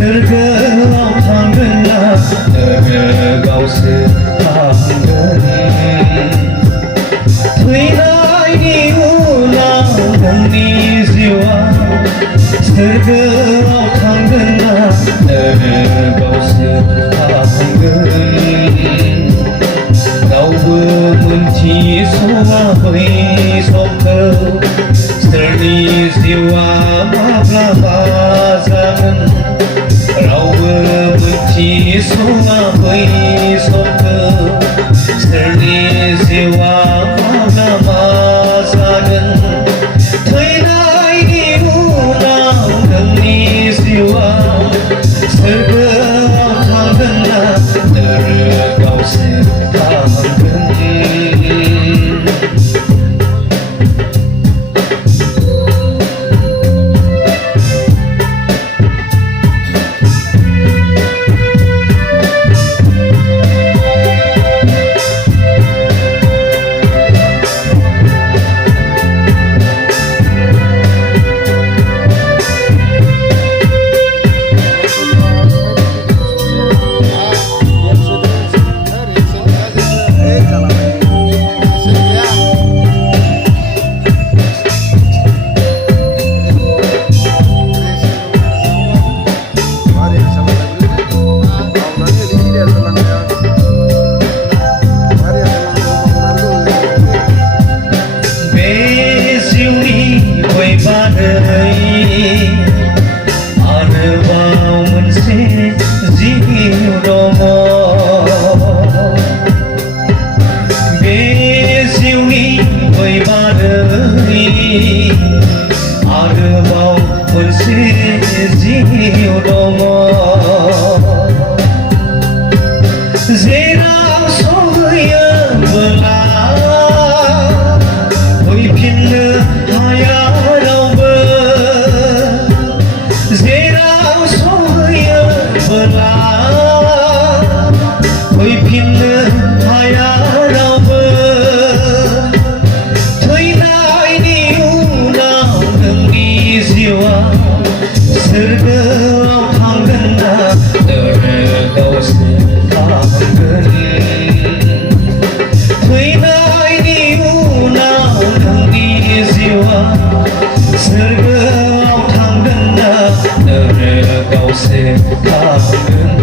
सोरगोआव थांगोन ना नोगोगावसो थांगोन थैनायनि उनाव नोंनि जिउआ सोरगोआव थांगोन ना नोगोगावसो थांगोन रावबो मोनथिस'वा बै समखौ सोरनि जिउआ माब्लाबा जागोन रावबो मोनथिस'वा बै समखौ सोरनि जिउआ माब्लाबा जागोन थैनायनि उनाव नोंनि जिउआ सोरगोआव थांगोन ना नोगोगावसो थांगोन आरोबाव मोनसे जिउ दङ बे जिउनि बै बादै आरोबाव मोनसे जिउ दङ जेराव सहैयोब्ला फैफिननो हाया रावबो जेराव सहैयोब्ला फैफिननो हाया रावबो थैनायनि उनाव नोंनि जिउआ सोरगोआव थांगोन ना नोगोगावसो थांगोन थैनायनि उनाव नोंनि जिउआ सोरगोआव थांगोन ना नोगोगावसो थांगोन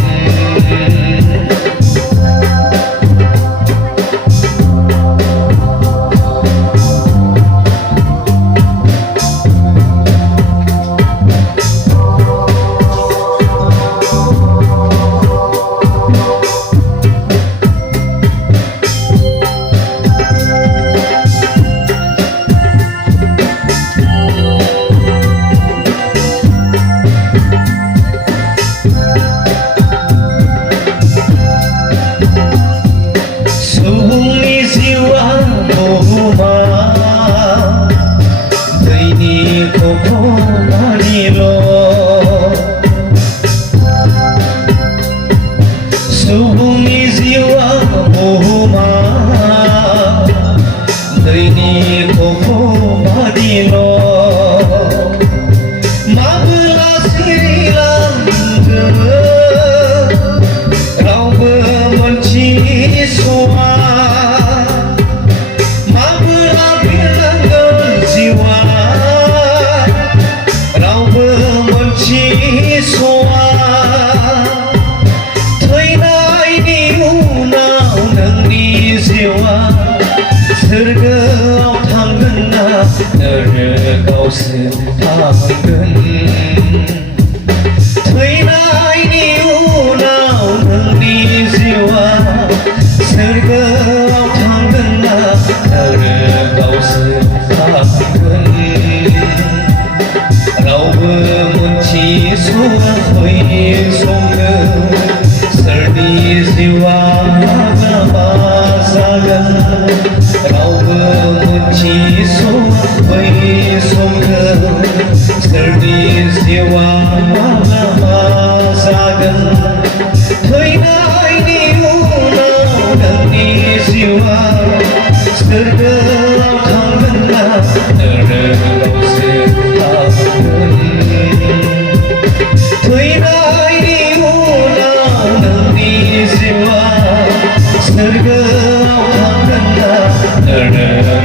सुबुंनि जिउआ बहुमा दैनि खफ'आरिल' सुबुंनि जिउआ बहुमा दैनि खफ'आरिल' माब्ला सिरिलांगोन रावबो मोनथिस'वा माब्ला बिरलांगोन जिउआ रावबो मोनथिस'वा थैनायनि उनाव नोंनि जिउआ सोरगोआव थांगोन ना नोगोगावसो थांगोन थैनायनि उनाव नोंनि जिउआ सोरगोआव थांगोन ना नोगोगावसो थांगोन रावबो मोनथिस'वा बै समखौ सोरनि जिउआ माब्लाबा जागोन रावबो मोनथिस'वा बै समखौ सोरनि जिउआ माब्लाबा जागोन थैनायनि उनाव नोंनि जिउआ सोरगोआव थांगोन ना नोगोगावसो थांगोन थैनाय धड